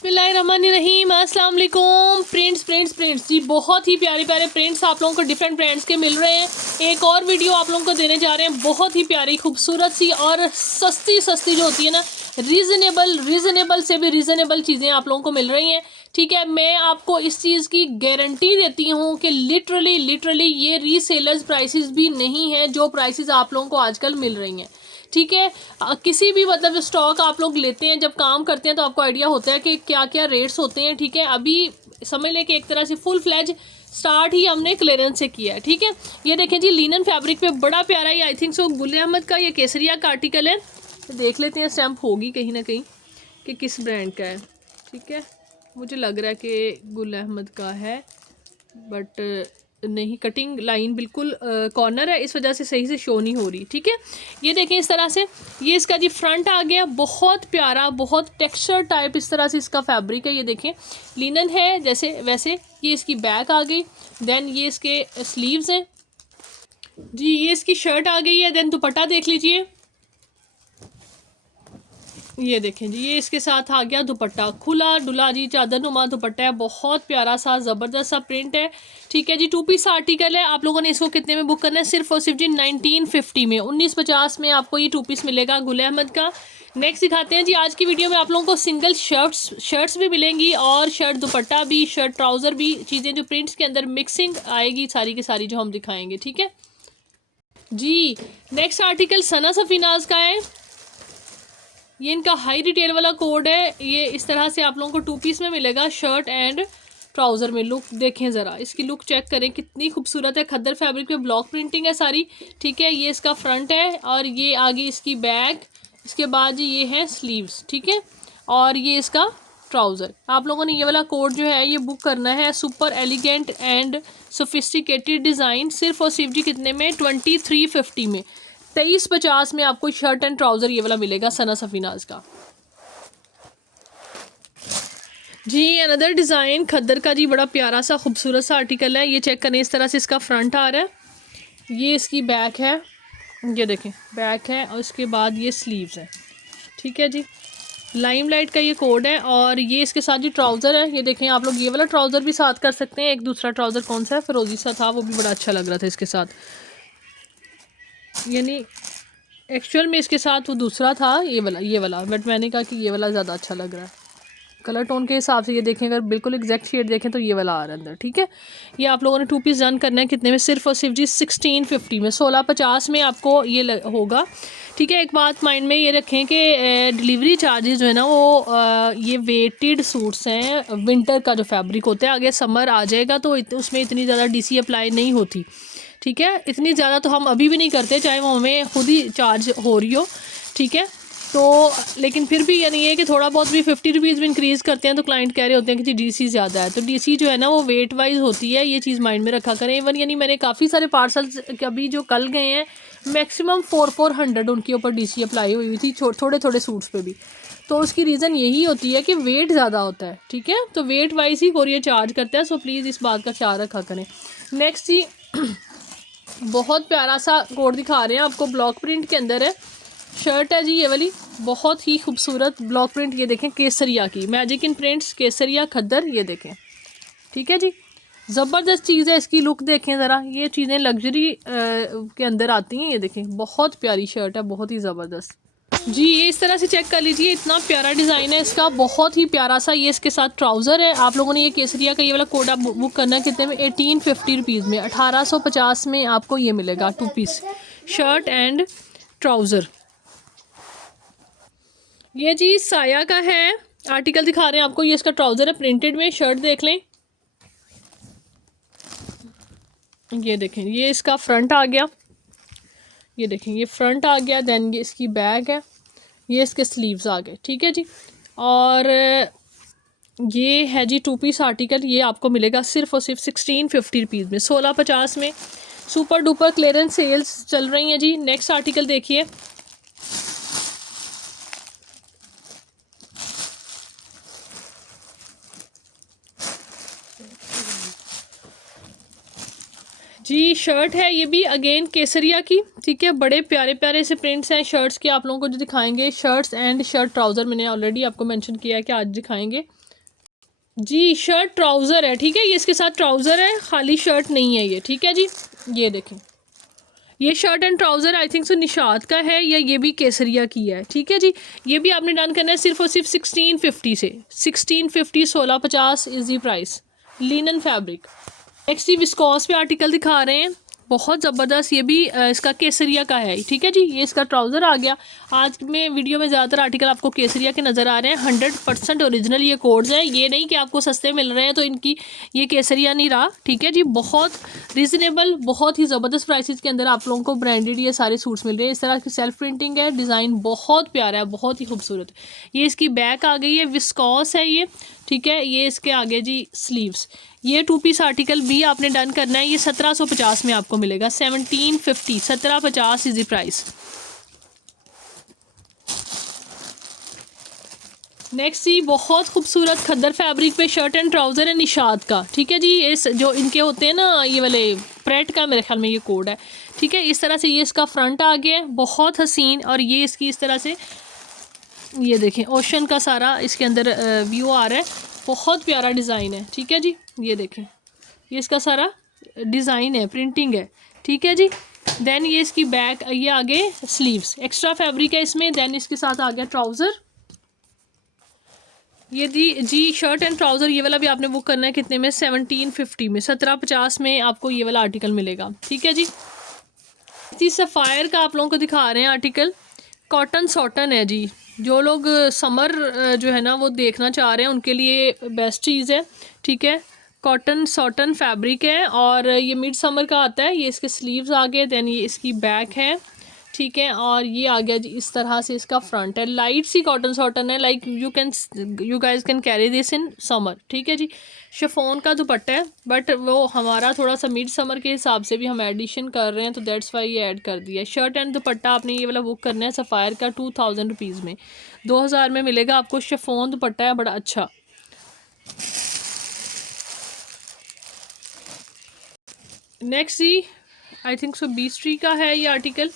बिस्मिल्लाहिर्रहमानिर्रहीम, अस्सलाम वालेकुम। प्रिंट्स जी, बहुत ही प्यारे प्यारे प्रिंट्स आप लोगों को डिफरेंट ब्रांड्स के मिल रहे हैं। एक और वीडियो आप लोगों को देने जा रहे हैं, बहुत ही प्यारी खूबसूरत सी और सस्ती जो होती है ना, रीज़नेबल से भी रीज़नेबल चीज़ें आप लोगों को मिल रही हैं। ठीक है, मैं आपको इस चीज़ की गारंटी देती हूँ कि लिटरली ये रीसेलर्स प्राइसेस भी नहीं है जो प्राइसेस आप लोगों को आजकल मिल रही हैं। ठीक है, किसी भी मतलब स्टॉक आप लोग लेते हैं, जब काम करते हैं तो आपको आइडिया होता है कि क्या क्या रेट्स होते हैं। ठीक है, अभी समझ लें कि एक तरह से फुल फ्लैज स्टार्ट ही हमने क्लियरेंस से किया है। ठीक है, ये देखें जी, लिनन फैब्रिक पे बड़ा प्यारा ही, आई थिंक सो गुल अहमद का ये केसरिया का आर्टिकल है। देख लेते हैं, स्टैम्प होगी कहीं ना कहीं कि किस ब्रांड का है। ठीक है, मुझे लग रहा है कि गुल अहमद का है, बट नहीं, कटिंग लाइन बिल्कुल कॉर्नर है, इस वजह से सही से शो नहीं हो रही। ठीक है, ये देखें इस तरह से, ये इसका जी फ्रंट आ गया, बहुत प्यारा, बहुत टेक्सचर टाइप इस तरह से इसका फैब्रिक है। ये देखें, लिनन है जैसे वैसे। ये इसकी बैक आ गई, देन ये इसके स्लीव्स हैं जी, ये इसकी शर्ट आ गई है, देन दुपट्टा देख लीजिए। ये देखें जी, ये इसके साथ आ गया दुपट्टा, खुला डुला जी चादर नुमा दुपट्टा है, बहुत प्यारा सा ज़बरदस्त सा प्रिंट है। ठीक है जी, 2 पीस आर्टिकल है। आप लोगों ने इसको कितने में बुक करना है? सिर्फ और सिर्फ जी 1950 में, 1950 में आपको ये 2 पीस मिलेगा गुल अहमद का। नेक्स्ट दिखाते हैं जी, आज की वीडियो में आप लोगों को सिंगल शर्ट्स भी मिलेंगी और शर्ट दुपट्टा भी, शर्ट ट्राउज़र भी, चीज़ें जो प्रिंट्स के अंदर मिक्सिंग आएगी सारी की सारी जो हम दिखाएंगे। ठीक है जी, नेक्स्ट आर्टिकल सना सफीनाज का है। ये इनका हाई रिटेल वाला कोड है। ये इस तरह से आप लोगों को 2 पीस में मिलेगा, शर्ट एंड ट्राउज़र में। लुक देखें ज़रा, इसकी लुक चेक करें कितनी खूबसूरत है। खद्दर फैब्रिक पे ब्लॉक प्रिंटिंग है सारी। ठीक है, ये इसका फ्रंट है और ये आगे इसकी बैक, इसके बाद ये है स्लीव्स। ठीक है, और ये इसका ट्राउज़र। आप लोगों ने ये वाला कोड जो है ये बुक करना है। Super elegant and sophisticated design, सिर्फ और सिर्फ जी कितने में? 2350 में, 2350 में आपको शर्ट एंड ट्राउज़र ये वाला मिलेगा सना सफीनाज का जी। अनदर डिज़ाइन खद्दर का जी, बड़ा प्यारा सा खूबसूरत सा आर्टिकल है। ये चेक करें, इस तरह से इसका फ्रंट आ रहा है, ये इसकी बैक है, ये देखें बैक है, और इसके बाद ये स्लीव्स है। ठीक है जी, लाइमलाइट का ये कोड है, और ये इसके साथ जी ट्राउज़र है। ये देखें आप लोग, ये वाला ट्राउज़र भी साथ कर सकते हैं। एक दूसरा ट्राउज़र कौन सा है, फिरोजी सा था, वो भी बड़ा अच्छा लग रहा था इसके साथ, यानी एक्चुअल में इसके साथ वो दूसरा था, ये वाला, बट मैंने कहा कि ये वाला ज़्यादा अच्छा लग रहा है कलर टोन के हिसाब से। ये देखें, अगर बिल्कुल एग्जैक्ट शेड देखें तो ये वाला आ रहा है अंदर। ठीक है, ये आप लोगों ने 2 पीस डन करना है कितने में? सिर्फ और सिर्फ जी 1650 में, 1650 में आपको ये होगा। ठीक है, एक बात माइंड में ये रखें कि डिलीवरी चार्जेस जो है ना वो ये वेटेड सूट्स हैं, विंटर का जो फैब्रिक होता है, आगे समर आ जाएगा तो उसमें इतनी ज़्यादा डीसी अप्लाई नहीं होती। ठीक है, इतनी ज़्यादा तो हम अभी भी नहीं करते, चाहे वो हमें खुद ही चार्ज हो रही हो। ठीक है, तो लेकिन फिर भी यानी ये कि थोड़ा बहुत भी 50 रुपीज़ भी इंक्रीज़ करते हैं तो क्लाइंट कह रहे होते हैं कि डीसी ज़्यादा है, तो डीसी जो है ना वो वेट वाइज होती है, ये चीज़ माइंड में रखा करें। इवन यानी मैंने काफ़ी सारे पार्सल्स अभी जो कल गए हैं, मैक्सिमम 400 उनके ऊपर डीसी अप्लाई हुई थी, थोड़े थोड़े सूट्स पे भी। तो उसकी रीज़न यही होती है कि वेट ज़्यादा होता है। ठीक है, तो वेट वाइज ही कोरियर चार्ज करता है, सो प्लीज़ इस बात का ख्याल रखा करें। नेक्स्ट जी, बहुत प्यारा सा कोड दिखा रहे हैं आपको, ब्लॉक प्रिंट के अंदर है, शर्ट है जी ये वाली, बहुत ही खूबसूरत ब्लॉक प्रिंट। ये देखें केसरिया की, मैजिक इन प्रिंट्स केसरिया खद्दर, ये देखें। ठीक है जी, ज़बरदस्त चीज़ है, इसकी लुक देखें ज़रा। ये चीज़ें लग्जरी के अंदर आती हैं। ये देखें, बहुत प्यारी शर्ट है, बहुत ही ज़बरदस्त जी। ये इस तरह से चेक कर लीजिए, इतना प्यारा डिज़ाइन है इसका, बहुत ही प्यारा सा। ये इसके साथ ट्राउज़र है। आप लोगों ने ये केसरिया का ये वाला कोड आप बुक करना है कितने में? 1850 रुपीज़ में, 1850 में आपको ये मिलेगा 2 पीस शर्ट एंड ट्राउज़र। ये जी साया का है आर्टिकल दिखा रहे हैं आपको, ये इसका ट्राउज़र है प्रिंटेड में, शर्ट देख लें। ये देखें, ये इसका फ्रंट आ गया, ये देखें ये फ्रंट आ गया, देन ये इसकी बैक है, ये इसके स्लीव्स आ गए। ठीक है जी, और ये है जी 2 पीस आर्टिकल, ये आपको मिलेगा सिर्फ और सिर्फ 1650 रुपीज़ में, 1650 में। सुपर डुपर क्लियरेंस सेल्स चल रही हैं जी। नेक्स्ट आर्टिकल देखिए, जी शर्ट है ये भी अगेन केसरिया की। ठीक है, बड़े प्यारे प्यारे से प्रिंट्स हैं शर्ट्स के, आप लोगों को जो दिखाएंगे शर्ट्स एंड शर्ट ट्राउज़र, मैंने ऑलरेडी आपको मेंशन किया है कि आज दिखाएंगे। जी शर्ट ट्राउज़र है, ठीक है, ये इसके साथ ट्राउज़र है, खाली शर्ट नहीं है ये, ठीक है जी। ये देखें, ये shirt and trouser I think सो निशात का है, या ये भी केसरिया की है, ठीक है जी। ये भी आपने डन करना है सिर्फ और सिर्फ 1650 से, 1650, 1650 is the price, linen fabric. Next जी विस्कॉस पे आर्टिकल दिखा रहे हैं, बहुत ज़बरदस्त, ये भी इसका केसरिया का है, ठीक है जी। ये इसका ट्राउज़र आ गया। आज में वीडियो में ज़्यादातर आर्टिकल आपको केसरिया के नज़र आ रहे हैं, 100% ओरिजिनल ये कोड्स हैं, ये नहीं कि आपको सस्ते मिल रहे हैं तो इनकी ये केसरिया नहीं रहा, ठीक है जी। बहुत रीज़नेबल, बहुत ही ज़बरदस्त प्राइसेस के अंदर आप लोगों को ब्रांडेड ये सारे सूट्स मिल रहे हैं। इस तरह की सेल्फ प्रिंटिंग है, डिज़ाइन बहुत प्यारा है, बहुत ही खूबसूरत। ये इसकी बैक आ गई है, विस्कॉस है ये, ठीक है। ये इसके आगे जी स्लीव्स। ये 2 पीस आर्टिकल भी आपने डन करना है, ये 1750 में आपको मिलेगा, 1750, 1750 इज द प्राइस। नेक्स्ट जी बहुत खूबसूरत खद्दर फैब्रिक पे शर्ट एंड ट्राउज़र है निशात का, ठीक है जी। ये जो इनके होते हैं ना ये वाले प्रेट का मेरे ख्याल में ये कोड है, ठीक है। इस तरह से ये इसका फ्रंट आ गया है, बहुत हसीन, और ये इसकी इस तरह से ये देखें ओशन का सारा इसके अंदर व्यू आ रहा है, बहुत प्यारा डिज़ाइन है, ठीक है जी। ये देखें, ये इसका सारा डिज़ाइन है, प्रिंटिंग है, ठीक है जी। देन ये इसकी बैक, ये आगे स्लीव्स, एक्स्ट्रा फैब्रिक है इसमें। देन इसके साथ आ गया ट्राउज़र, ये जी शर्ट एंड ट्राउज़र ये वाला भी आपने बुक करना है, कितने में, 1750 में, 1750 में आपको ये वाला आर्टिकल मिलेगा, ठीक है जी। सफ़ायर का आप लोगों को दिखा रहे हैं आर्टिकल, कॉटन सॉटन है जी। जो लोग समर जो है ना वो देखना चाह रहे हैं उनके लिए बेस्ट चीज़ है, ठीक है। कॉटन सॉटन फैब्रिक है और ये मिड समर का आता है। ये इसके स्लीव्स आ गए, दैन ये इसकी बैक है, ठीक है। और ये आ गया जी इस तरह से इसका फ्रंट है, लाइट सी कॉटन सॉटन है, like you guys can carry this in summer, ठीक है जी। शिफॉन का दुपट्टा है, बट वो हमारा थोड़ा सा मिड समर के हिसाब से भी हम एडिशन कर रहे हैं तो दैट्स वाई ये ऐड कर दिया। शर्ट एंड दुपट्टा आपने ये वाला बुक करना है सफ़ायर का, 2000 रुपीज़ में, 2000 में मिलेगा आपको। शिफॉन दुपट्टा है बड़ा अच्छा। नेक्स्ट जी आई थिंक सो बी स्ट्री का है ये आर्टिकल,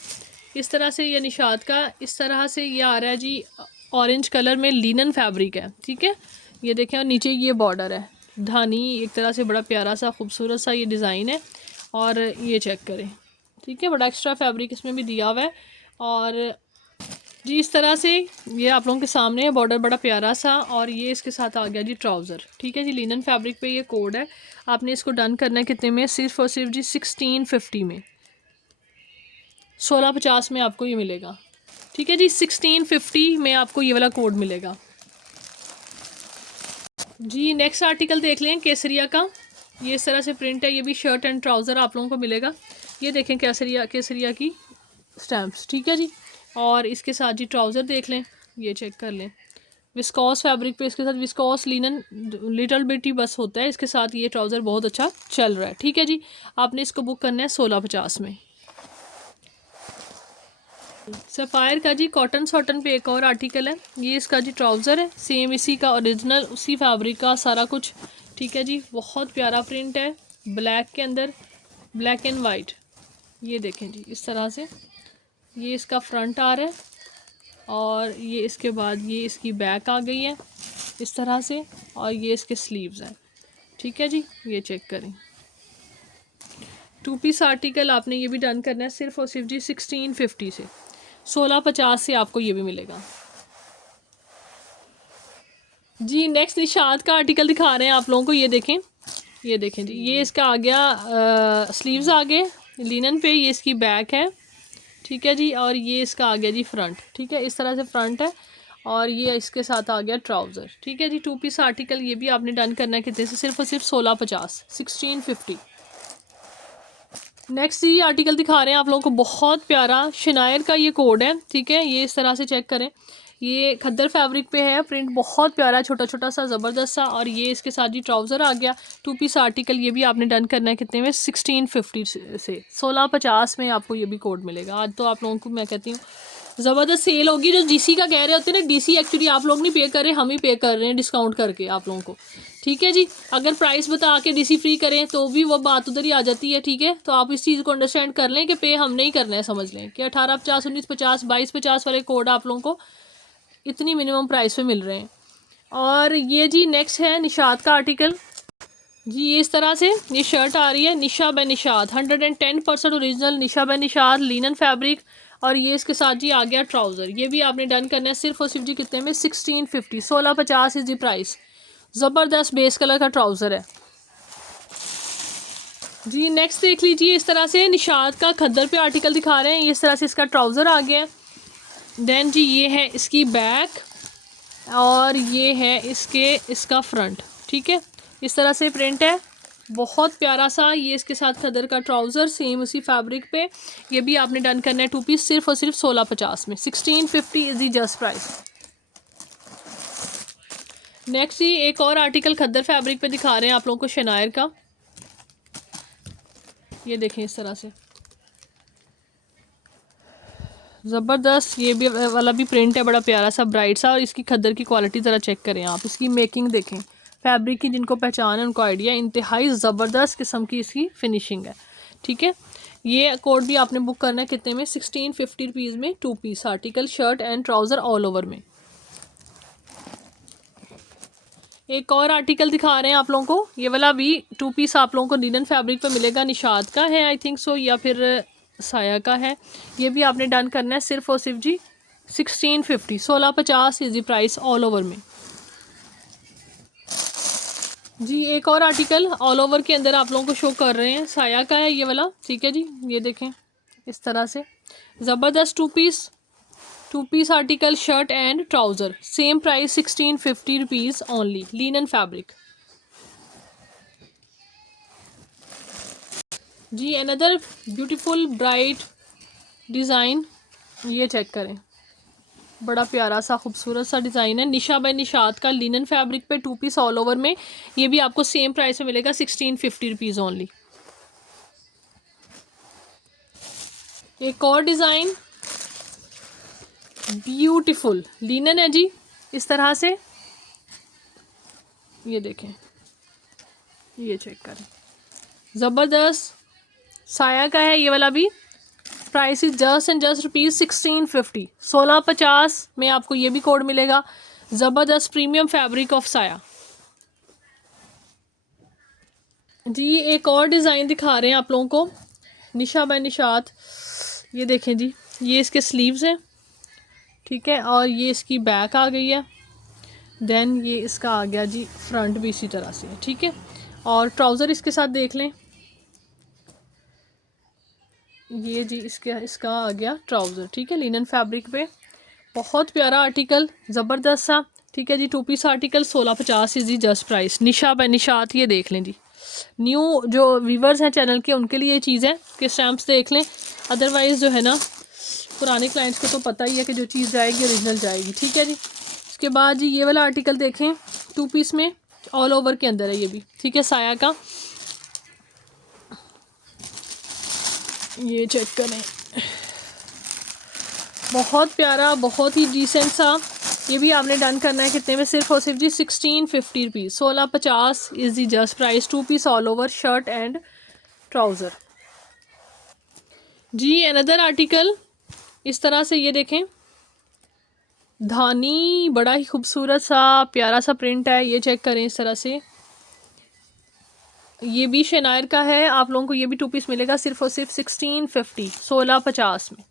इस तरह से ये निशात का इस तरह से ये आ रहा है जी, ऑरेंज कलर में लिनन फैब्रिक है, ठीक है। ये देखें, और नीचे ये बॉर्डर है धानी, एक तरह से बड़ा प्यारा सा खूबसूरत सा ये डिज़ाइन है, और ये चेक करें, ठीक है। बड़ा एक्स्ट्रा फैब्रिक इसमें भी दिया हुआ है, और जी इस तरह से ये आप लोगों के सामने है, बॉर्डर बड़ा प्यारा सा, और ये इसके साथ आ गया जी ट्राउज़र, ठीक है जी। लिनन फैब्रिक पे ये कोड है, आपने इसको डन करना है कितने में, सिर्फ और सिर्फ जी 1650 में, 1650 में आपको ये मिलेगा, ठीक है जी। 1650 में आपको ये वाला कोड मिलेगा जी। नेक्स्ट आर्टिकल देख लें केसरिया का, ये इस तरह से प्रिंट है, ये भी शर्ट एंड ट्राउज़र आप लोगों को मिलेगा। ये देखें केसरिया की स्टैम्प्स, ठीक है जी। और इसके साथ जी ट्राउज़र देख लें, ये चेक कर लें, विस्कॉस फैब्रिक पे इसके साथ विस्कॉस लिनन लिटल बिट ही बस होता है, इसके साथ ये ट्राउज़र बहुत अच्छा चल रहा है, ठीक है जी। आपने इसको बुक करना है 1650 में। सफ़ायर का जी कॉटन सॉटन पे एक और आर्टिकल है, ये इसका जी ट्राउज़र है, सेम इसी का ओरिजिनल उसी फैब्रिक का सारा कुछ, ठीक है जी। बहुत प्यारा प्रिंट है, ब्लैक के अंदर, ब्लैक एंड वाइट। ये देखें जी इस तरह से ये इसका फ्रंट आ रहा है, और ये इसके बाद ये इसकी बैक आ गई है इस तरह से, और ये इसके स्लीव्स हैं, ठीक है जी। ये चेक करें, 2 पीस आर्टिकल आपने ये भी डन करना है सिर्फ और सिर्फ जी 1650 से, 1650 से आपको ये भी मिलेगा जी। नेक्स्ट निशात का आर्टिकल दिखा रहे हैं आप लोगों को, ये देखें जी, ये इसका आ गया स्लीव्स आ गए लिनन पे, ये इसकी बैक है, ठीक है जी। और ये इसका आ गया जी फ्रंट, ठीक है, इस तरह से फ्रंट है, और ये इसके साथ आ गया ट्राउज़र, ठीक है जी। 2 पीस आर्टिकल ये भी आपने डन करना है कितने से, सिर्फ और सिर्फ 1650, 1650। नेक्स्ट ये आर्टिकल दिखा रहे हैं आप लोगों को, बहुत प्यारा शनायर का ये कोड है, ठीक है। ये इस तरह से चेक करें, ये खद्दर फैब्रिक पे है, प्रिंट बहुत प्यारा, छोटा छोटा सा ज़बरदस्त सा, और ये इसके साथ जी ट्राउज़र आ गया। 2 पीस आर्टिकल ये भी आपने डन करना है कितने में, 1650 से 1650 में आपको ये भी कोड मिलेगा। आज तो आप लोगों को मैं कहती हूँ ज़बरदस्त सेल होगी। जो डीसी का कह रहे होते हैं ना, डीसी एक्चुअली आप लोग नहीं पे कर रहे, हम ही पे कर रहे हैं डिस्काउंट करके आप लोगों को, ठीक है जी। अगर प्राइस बता के डीसी फ्री करें तो भी वो बात उधर ही आ जाती है, ठीक है। तो आप इस चीज़ को अंडरस्टैंड कर लें कि पे हम नहीं करना है, समझ लें कि 1850, 1950, 2250 वाले कोड आप लोगों को इतनी मिनिमम प्राइस पे मिल रहे हैं। और ये जी नेक्स्ट है निशात का आर्टिकल जी। ये इस तरह से ये शर्ट आ रही है निशा by Nishat, 110% original Nisha by Nishat linen fabric. और ये इसके साथ जी आ गया ट्राउज़र। ये भी आपने डन करना है सिर्फ और सिर्फ जी कितने में 1650, 1650 इज दी प्राइस। ज़बरदस्त बेस कलर का ट्राउज़र है जी। नेक्स्ट देख लीजिए, इस तरह से निशात का खद्दर पे आर्टिकल दिखा रहे हैं। ये इस तरह से इसका ट्राउज़र आ गया है। देन जी ये है इसकी बैक और ये है इसका फ्रंट, ठीक है। इस तरह से प्रिंट है, बहुत प्यारा सा। ये इसके साथ खदर का ट्राउज़र सेम उसी फैब्रिक पे। ये भी आपने डन करना है 2 पीस सिर्फ और सिर्फ 1650 में। 1650 is the just price. Next ही एक और आर्टिकल खद्दर फैब्रिक पे दिखा रहे हैं आप लोगों को शनायर का। ये देखें इस तरह से ज़बरदस्त ये भी वाला भी प्रिंट है, बड़ा प्यारा सा ब्राइट सा। और इसकी खद्दर की क्वालिटी ज़रा चेक करें आप, इसकी मेकिंग देखें, फैब्रिक की जिनको पहचान है उनको आइडिया। इंतहाई ज़बरदस्त किस्म की इसकी फिनिशिंग है, ठीक है। ये कोड भी आपने बुक करना है कितने में 1650 रुपीज़ में 2 piece article, shirt and trouser all over में। एक और आर्टिकल दिखा रहे हैं आप लोगों को, ये वाला भी 2 पीस आप लोगों को लिनन फैब्रिक पे मिलेगा। निशात का है आई थिंक सो, या फिर साया का है। ये भी आपने डन करना है सिर्फ और सिर्फ जी 1650, 1650 is the price all over में जी। एक और आर्टिकल ऑल ओवर के अंदर आप लोगों को शो कर रहे हैं, साया का है ये वाला, ठीक है जी। ये देखें इस तरह से ज़बरदस्त 2 piece article, shirt and trouser, same price 1650 rupees only, linen fabric जी। अनदर ब्यूटीफुल ब्राइट डिज़ाइन, ये चेक करें, बड़ा प्यारा सा खूबसूरत सा डिज़ाइन है। निशा बाय निशात का लिनन फैब्रिक पे 2 पीस ऑल ओवर में। ये भी आपको सेम प्राइस में मिलेगा 1650 रुपीज़ ओनली। एक और डिज़ाइन ब्यूटीफुल लिनन है जी, इस तरह से ये देखें, ये चेक करें, ज़बरदस्त साया का है ये वाला भी। Price is just and just rupees 1650, 1650 में आपको ये भी कोड मिलेगा। ज़बरदस्त प्रीमियम फैब्रिक ऑफ साया जी। एक और डिज़ाइन दिखा रहे हैं आप लोगों को निशा बाय निशात। ये देखें जी, ये इसके स्लीव्स हैं, ठीक है। और ये इसकी बैक आ गई है। देन ये इसका आ गया जी फ्रंट भी इसी तरह से, ठीक है। और ट्राउज़र इसके साथ देख लें, ये जी इसका आ गया ट्राउज़र, ठीक है, लिनन फैब्रिक पे। बहुत प्यारा आर्टिकल, ज़बरदस्त सा, ठीक है जी। 2 piece article 1650 is the just price. Nisha by Nishat, ये देख लें जी। न्यू जो व्यूवर्स हैं चैनल के उनके लिए ये चीज़ है कि स्टैम्प्स देख लें, अदरवाइज़ जो है ना पुराने क्लाइंट्स को तो पता ही है कि जो चीज़ जाएगी ओरिजिनल जाएगी, ठीक है जी। उसके बाद जी ये वाला आर्टिकल देखें, 2 पीस में ऑल ओवर के अंदर है ये भी, ठीक है, साया का। ये चेक करें, बहुत प्यारा, बहुत ही डिसेंट सा। ये भी आपने डन करना है कितने में सिर्फ और सिर्फ जी 1650 rupees, 1650 is the just price. 2 piece all over, shirt and trouser जी। अनदर आर्टिकल इस तरह से, ये देखें धानी, बड़ा ही खूबसूरत सा प्यारा सा प्रिंट है। ये चेक करें इस तरह से, ये भी शनायर का है। आप लोगों को ये भी 2 पीस मिलेगा सिर्फ और सिर्फ 1650, 1650 में।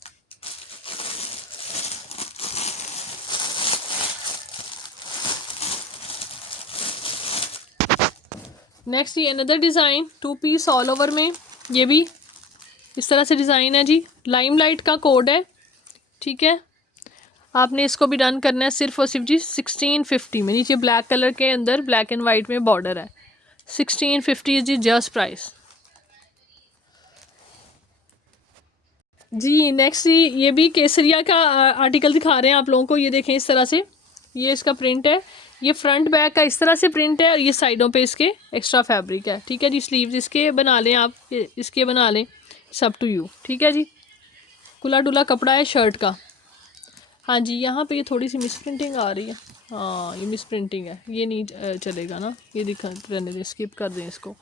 नेक्स्ट ये another design 2 piece all over में, ये भी इस तरह से डिज़ाइन है जी। लाइमलाइट का कोड है, ठीक है। आपने इसको भी डन करना है सिर्फ और सिर्फ जी 1650 में। नीचे ब्लैक कलर के अंदर ब्लैक एंड वाइट में बॉर्डर है। 1650 इज जी जस्ट प्राइस जी। नेक्स्ट ये भी केसरिया का आर्टिकल दिखा रहे हैं आप लोगों को। ये देखें इस तरह से, ये इसका प्रिंट है। ये फ्रंट बैक का इस तरह से प्रिंट है और ये साइडों पे इसके एक्स्ट्रा फैब्रिक है, ठीक है जी। स्लीव्स इसके बना लें आप, इसके बना लें, सब टू यू, ठीक है जी। खुला डुला कपड़ा है शर्ट का। हाँ जी, यहाँ पे ये थोड़ी सी मिस प्रिंटिंग आ रही है, हाँ ये मिस प्रिंटिंग है, ये नहीं चलेगा ना, ये दिखा रहने दें, स्किप कर दें इसको।